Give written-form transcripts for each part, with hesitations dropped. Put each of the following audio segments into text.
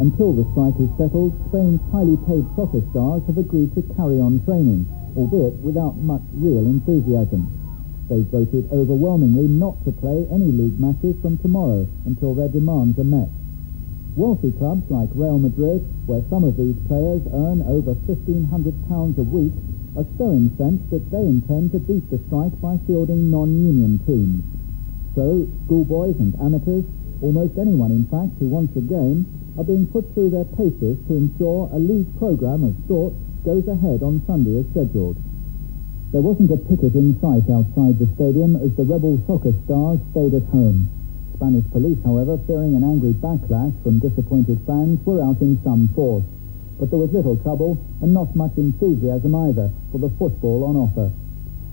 Until the strike is settled, Spain's highly paid soccer stars have agreed to carry on training, albeit without much real enthusiasm. They've voted overwhelmingly not to play any league matches from tomorrow until their demands are met. Wealthy clubs like Real Madrid, where some of these players earn over £1,500 a week, are showing sense that they intend to beat the strike by fielding non-union teams. So, schoolboys and amateurs, almost anyone in fact who wants a game, are being put through their paces to ensure a league programme of sorts goes ahead on Sunday as scheduled. There wasn't a picket in sight outside the stadium as the rebel soccer stars stayed at home. Spanish police, however, fearing an angry backlash from disappointed fans, were out in some force. But there was little trouble and not much enthusiasm either for the football on offer.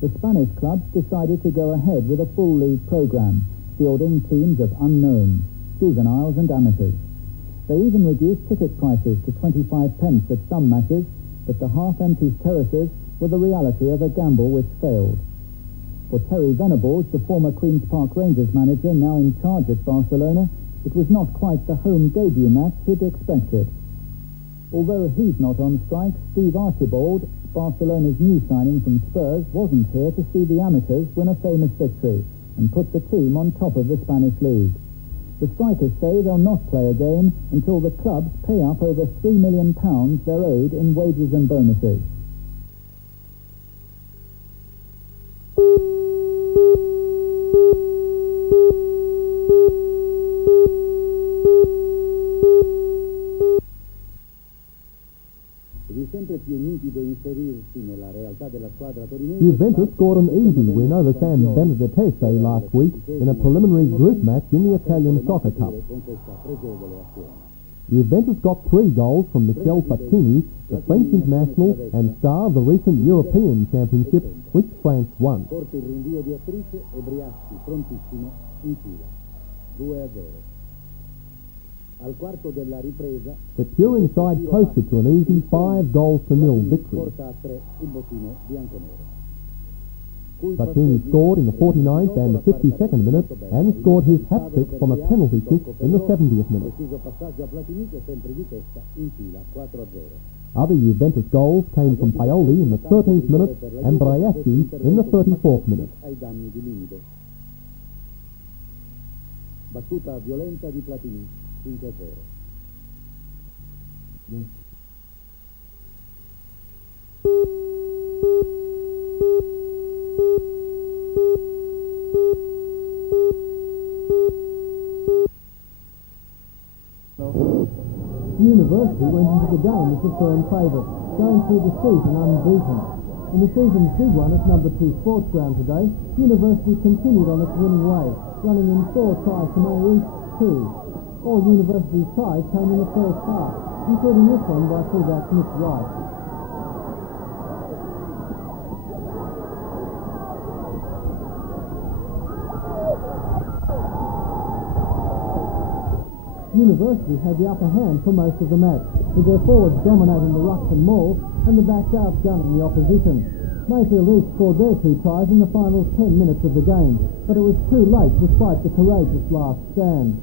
The Spanish clubs decided to go ahead with a full league programme, fielding teams of unknowns, juveniles and amateurs. They even reduced ticket prices to 25 pence at some matches, but the half-empty terraces were the reality of a gamble which failed. For Terry Venables, the former Queen's Park Rangers manager now in charge at Barcelona, it was not quite the home debut match he'd expected. Although he's not on strike, Steve Archibald, Barcelona's new signing from Spurs, wasn't here to see the amateurs win a famous victory and put the team on top of the Spanish league. The strikers say they'll not play a game until the clubs pay up over £3 million they're owed in wages and bonuses. Juventus scored an easy win over San Benedetese last week in a preliminary group match in the Italian Soccer Cup. Juventus got 3 goals from Michel Platini, the French international and star of the recent European Championship, which France won. The Turin side coasted to an easy 5-0 victory. Platini scored in the 49th and the 52nd minute and scored his hat-trick from a penalty kick in the 70th minute. Other Juventus goals came from Paoli in the 13th minute and Braiaschi in the 34th minute. Battuta violenta di Platini, 5-0. University went into the game as the firm favourite, going through the season unbeaten. In the season's big one at number 2 Sports Ground today, University continued on its winning way, running in 4 tries to no each 2. All University's tries came in the first half, including this one by fullback Nick Wright. University had the upper hand for most of the match, with their forwards dominating the rucks and mauls and the backs outgunning the opposition. Mayfield East scored their 2 tries in the final 10 minutes of the game, but it was too late despite the courageous last stand.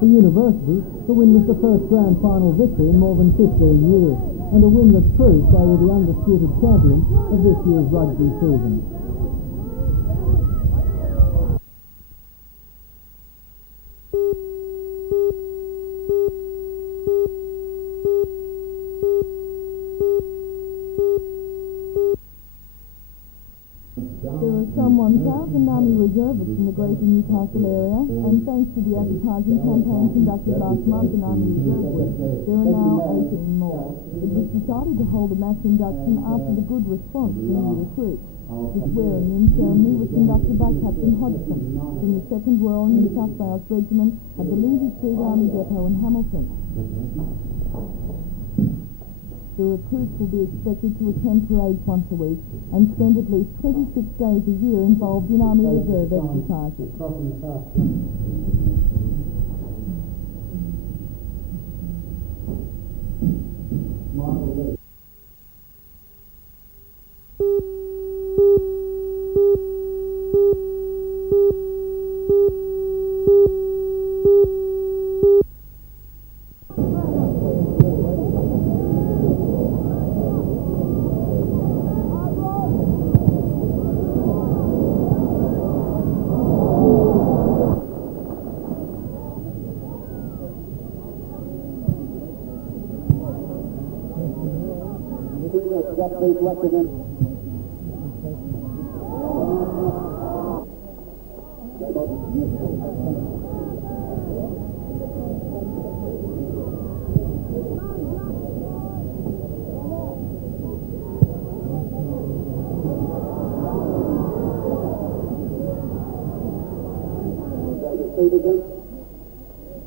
For University, the win was the first grand final victory in more than 15 years, and a win that proved they were the undisputed champions of this year's rugby season. There are some 1,000 Army reservists in the Greater Newcastle area, and thanks to the advertising campaign conducted last month in Army Reserve Week, there are now 18 more. It was decided to hold a mass induction after the good response from new recruits. The swearing-in ceremony was conducted by Captain Hodgson from the 2nd Royal New South Wales Regiment at the Lindsay Street Army Depot in Hamilton. The recruits will be expected to attend parades once a week and spend at least 26 days a year involved in Army Reserve exercises. just been selected in.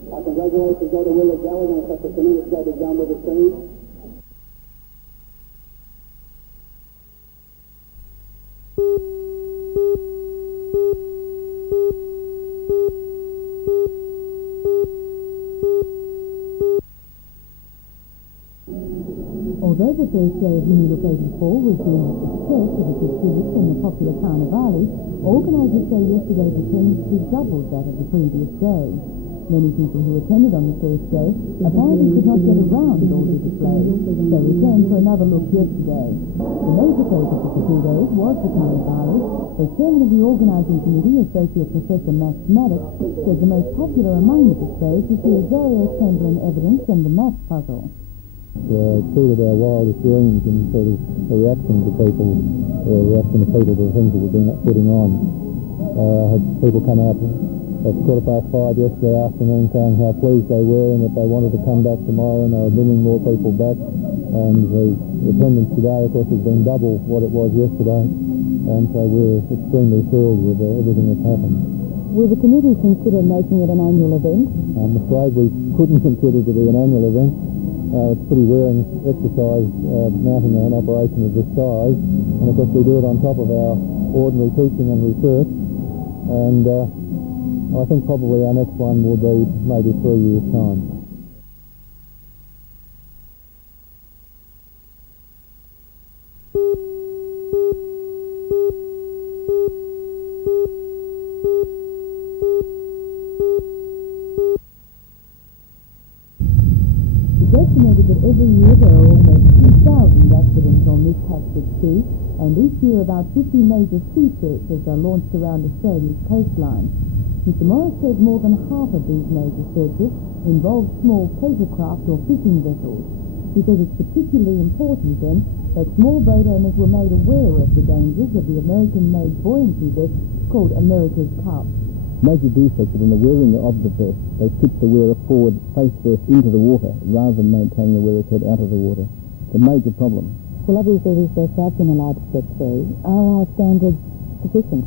I congratulate the Dr. Willis Gallagher on such a tremendous job he's done with the team. Although the first day of Mini-Look 84 was deemed a success with its exhibits and the popular Carnivale, organisers say yesterday's attendance was double that of the previous day. Many people who attended on the first day apparently could not get around all the displays, so returned for another look yesterday. The major focus of the 2 days was the Carnivale, but chairman of the organising committee, Associate Professor Max Maddox, said the most popular among the displays was the Azaria Chamberlain evidence and the math puzzle. Exceeded our wildest dreams and sort of the reaction to people to the things that we've been putting on. Had people come out at 5:15 yesterday afternoon saying how pleased they were and that they wanted to come back tomorrow, and they were bringing more people back. And the attendance today, of course, has been double what it was yesterday, and so we're extremely thrilled with everything that's happened. Will the committee consider making it an annual event? I'm afraid we couldn't consider it to be an annual event. It's pretty wearing exercise mounting an operation of this size, and of course we do it on top of our ordinary teaching and research, and I think probably our next one will be maybe 3 years' time. Estimated that every year there are almost 2,000 accidents or mishaps at sea, and each year about 50 major sea searches are launched around Australia's coastline. Mr. Morris says more than half of these major searches involve small pleasure craft or fishing vessels. He says it's particularly important then that small boat owners were made aware of the dangers of the American-made buoyancy vest called America's Cup. Major defect in the wearing of the vest. They tip the wearer forward face first into the water rather than maintaining the wearer's head out of the water. It's a major problem. Well, obviously these vests have been allowed to set free. Are our standards sufficient?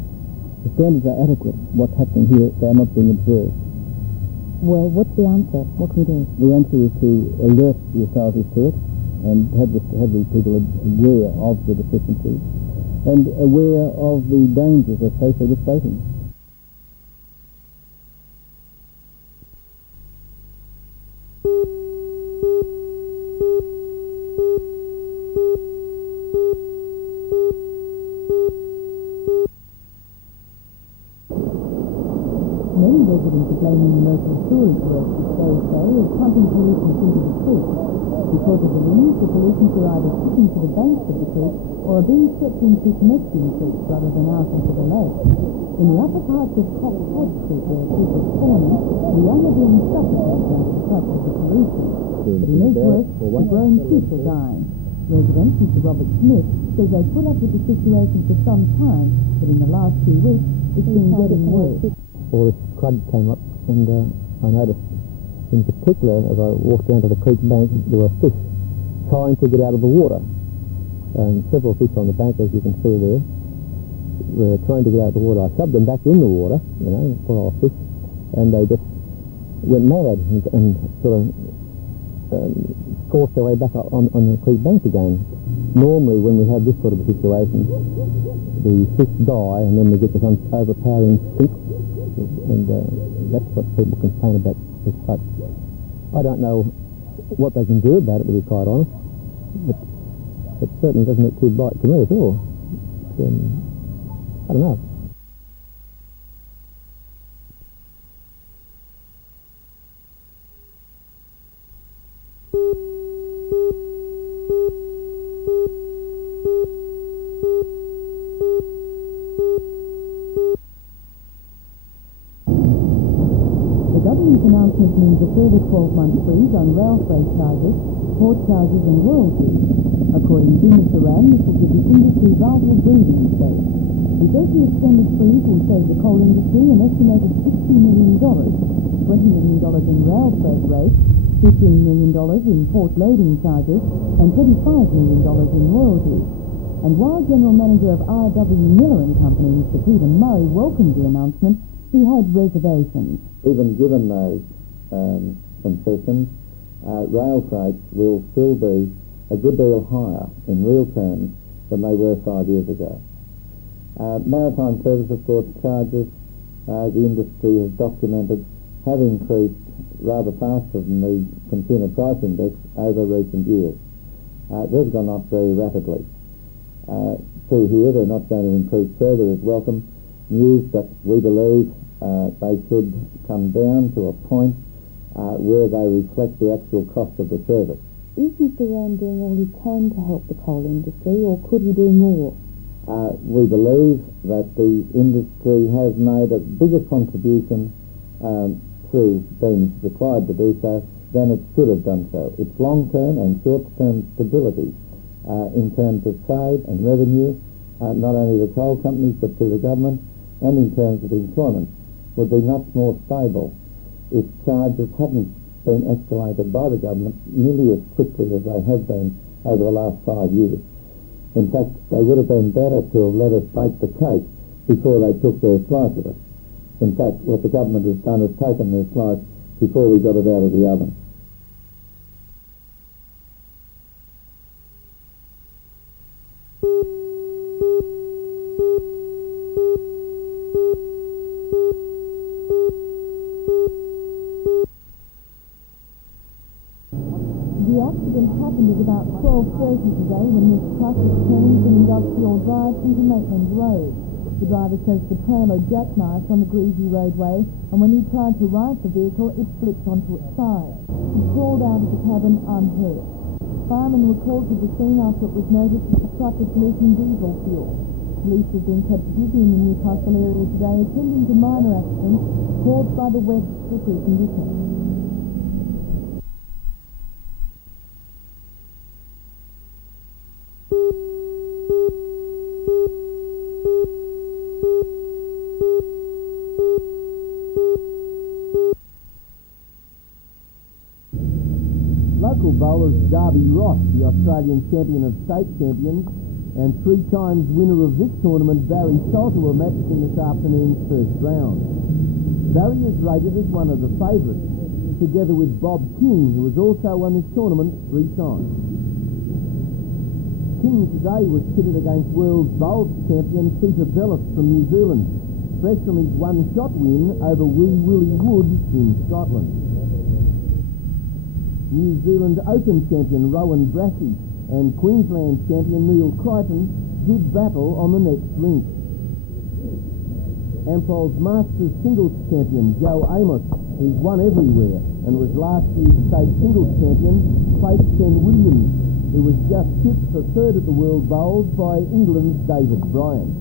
The standards are adequate. What's happening here, they are not being observed. Well, what's the answer? What can we do? The answer is to alert the authorities to it and have the people aware of the deficiencies and aware of the dangers associated with boating. Many residents are blaming the local storage works, which they say is pumping pollutants into the creek. Because of the winds, the pollutants are either sticking to the banks of the creek or are being swept into connecting creeks rather than out into the lake. In the upper parts of Cox Head Creek, where fish are spawning, the young are being suffocated under the touch of the pollution. But in Edgeworth, the growing fish are dying. Resident Mr. Robert Smith says they've put up with the situation for some time, but in the last 2 weeks, it's been getting worse. All this crud came up, and I noticed in particular as I walked down to the creek bank, there were fish trying to get out of the water. And several fish on the bank, as you can see there, were trying to get out of the water. I shoved them back in the water, for our fish, and they just went mad and sort of forced their way back on the creek bank again. Normally when we have this sort of a situation, the fish die and then we get this overpowering stink, and that's what people complain about this flood. I don't know what they can do about it, to be quite honest, but it certainly doesn't look too bright to me at all. I don't know. The government's announcement means a further 12-month freeze on rail freight charges, port charges and royalties. A According to Mr Rand, this will give the industry vital breathing space. He says the extended freeze will save the coal industry an estimated $60 million, $20 million in rail freight rates, $15 million in port loading charges, and $25 million in royalties. And while General Manager of R.W. Miller and Company, Mr. Peter Murray, welcomed the announcement, he had reservations. Even given those concessions, rail freights will still be a good deal higher in real terms than they were 5 years ago. Maritime service, of course, charges, the industry has documented, have increased rather faster than the consumer price index over recent years. They've gone up very rapidly. Through here, they're not going to increase further is welcome news, but we believe they should come down to a point where they reflect the actual cost of the service. Is Mr Rand doing all he can to help the coal industry, or could he do more? We believe that the industry has made a bigger contribution through being required to do so than it should have done so. Its long-term and short-term stability in terms of trade and revenue, not only the coal companies but to the government, and in terms of employment, would be much more stable if charges hadn't been escalated by the government nearly as quickly as they have been over the last 5 years. In fact, they would have been better to have let us bake the cake before they took their slice of it. In fact, what the government has done is taken their slice before we got it out of the oven. The accident happened at about 12:30 today when this truck was turning from Industrial Drive into Maitland Road. The driver says the trailer jackknifed on the greasy roadway, and when he tried to right the vehicle, it flipped onto its side. He crawled out of the cabin unhurt. Firemen were called to the scene after it was noticed that the truck was leaking diesel fuel. Police have been kept busy in the Newcastle area today attending to minor accidents caused by the wet, slippery conditions. Local bowlers Darby Ross, the Australian champion of state champions, and 3 times winner of this tournament, Barry Salter, were matched in this afternoon's first round. Barry is rated as one of the favourites, together with Bob King, who has also won this tournament 3 times. King today was pitted against world bowls champion Peter Bellis from New Zealand, fresh from his one-shot win over Wee Willie Wood in Scotland. New Zealand Open champion Rowan Brassey and Queensland champion Neil Crichton did battle on the next rink. Ampol's Masters singles champion Joe Amos, who's won everywhere and was last year's state singles champion, faced Ken Williams, who was just tipped for third at the World Bowls by England's David Bryan.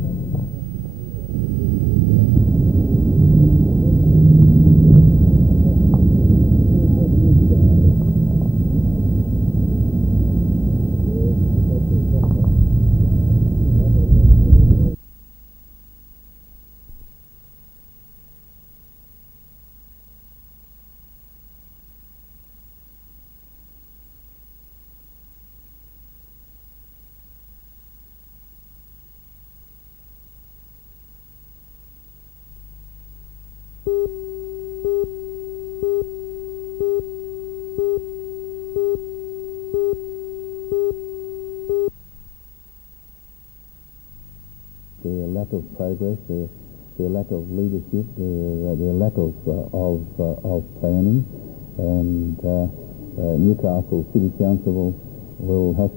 Their lack of progress, their lack of leadership, their lack of planning, and Newcastle City Council will have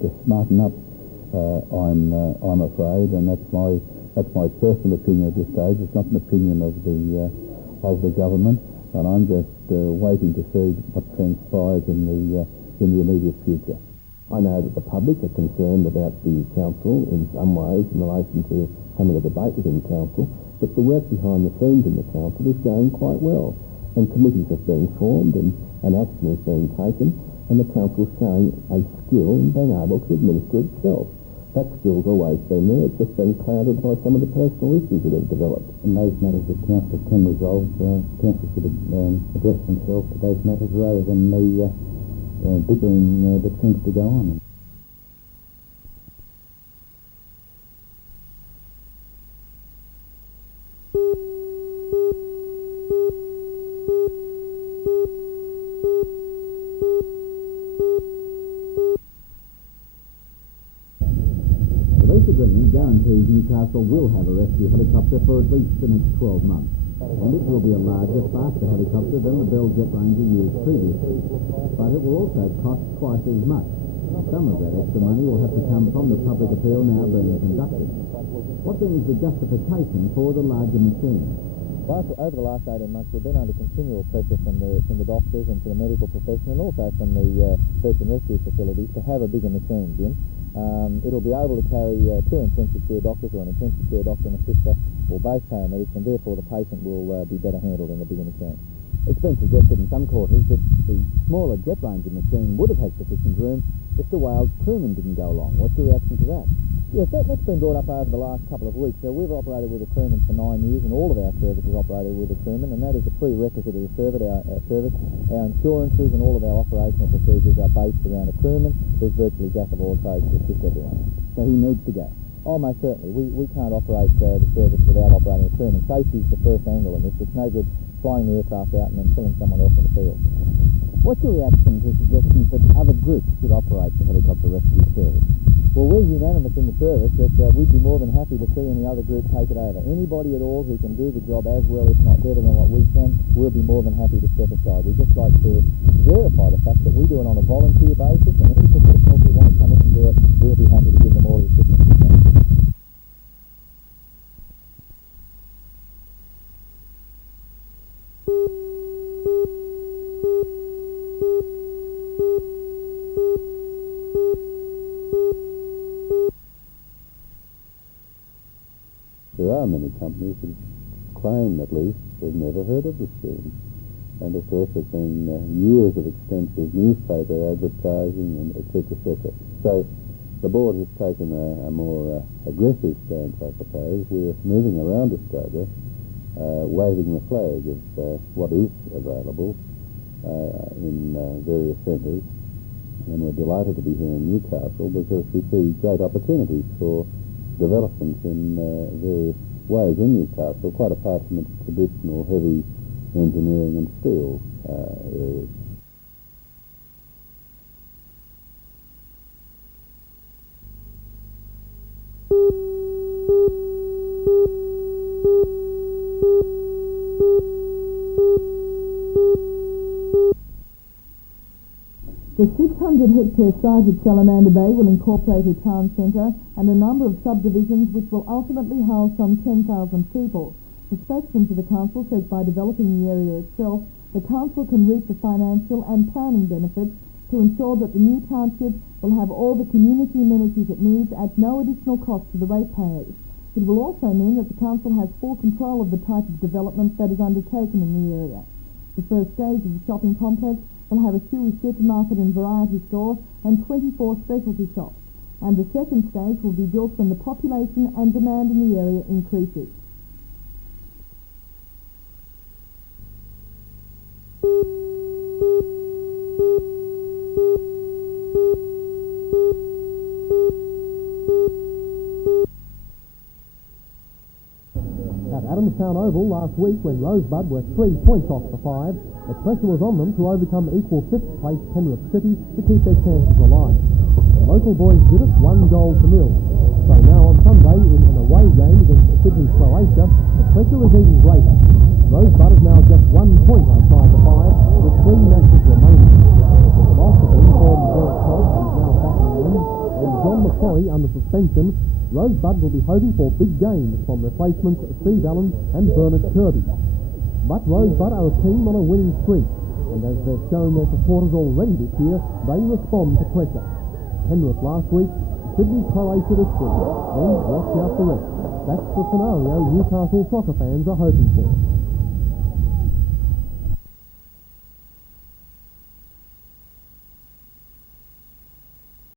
to smarten up. I'm afraid, and that's my personal opinion at this stage. It's not an opinion of the government, and I'm just waiting to see what transpires in the immediate future. I know that the public are concerned about the council in some ways in relation to having a debate within council, but the work behind the scenes in the council is going quite well, and committees are being formed and action is being taken, and the council showing a skill in being able to administer itself. That skill's always been there, it's just been clouded by some of the personal issues that have developed. And those matters that council can resolve, council should address themselves to those matters rather than the bickering that seems to go on. Agreement guarantees Newcastle will have a rescue helicopter for at least the next 12 months, and it will be a larger, faster helicopter than the Bell Jet Ranger used previously, but it will also cost twice as much. Some of that extra money will have to come from the public appeal now being conducted. What then is the justification for the larger machine? Well, over the last 18 months, we've been under continual pressure from the doctors and from the medical profession, and also from the search and rescue facilities to have a bigger machine, Jim. It'll be able to carry 2 intensive care doctors, or an intensive care doctor and a sister, or both paramedics, and therefore the patient will be better handled in the bigger machine. It's been suggested in some quarters that the smaller Jet Ranger machine would have had sufficient room if the Wales crewman didn't go along. What's your reaction to that? Yes, that's been brought up over the last couple of weeks. We've operated with a crewman for 9 years, and all of our services operated with a crewman, and that is a prerequisite of the service. Our insurances and all of our operational procedures are based around a crewman. There's virtually jack of all trades to assist everyone. So he needs to go? Oh, most certainly. We can't operate the service without operating a crewman. Safety is the first angle in this. It's no good flying the aircraft out and then killing someone else in the field. What's your reaction to suggestions that other groups should operate the helicopter rescue service? Well, we're unanimous in the service that we'd be more than happy to see any other group take it over. Anybody at all who can do the job as well, if not better than what we can, we'll be more than happy to step aside. We'd just like to verify the fact that we do it on a volunteer basis, and any professionals who want to come in and do it, we'll be happy to give them all the assistance we can. There are many companies that claim, at least, they've never heard of the scheme. And of course there's been years of extensive newspaper advertising and et cetera, So the board has taken a more aggressive stance, I suppose. We're moving around Australia, waving the flag of what is available in various centres. And we're delighted to be here in Newcastle because we see great opportunities for development in various ways in Newcastle, quite apart from its traditional heavy engineering and steel areas. The 600-hectare site at Salamander Bay will incorporate a town centre and a number of subdivisions which will ultimately house some 10,000 people. The spokesman for the council says by developing the area itself, the council can reap the financial and planning benefits to ensure that the new township will have all the community amenities it needs at no additional cost to the ratepayers. It will also mean that the council has full control of the type of development that is undertaken in the area. The first stage of the shopping complex will have a Huey supermarket and variety store and 24 specialty shops, and the second stage will be built when the population and demand in the area increases. At Adamstown Oval last week, when Rosebud were 3 points off the 5, the pressure was on them to overcome equal 5th place Penrith City to keep their chances alive. The local boys did it 1-0. So now on Sunday, in an away game against Sydney, Croatia, the pressure is even greater. Rosebud is now just 1 point outside the 5, with 3 matches remaining. The loss of the informed Derek Todd, who's now battling in, and John Macquarie under suspension, Rosebud will be hoping for big games from replacements Steve Allen and Bernard Kirby. But Rosebud are a team on a winning streak, and as they've shown their supporters already this year, they respond to pressure. Penrith last week, Sydney, Croatia this week, then watch out the rest. That's the scenario Newcastle soccer fans are hoping for.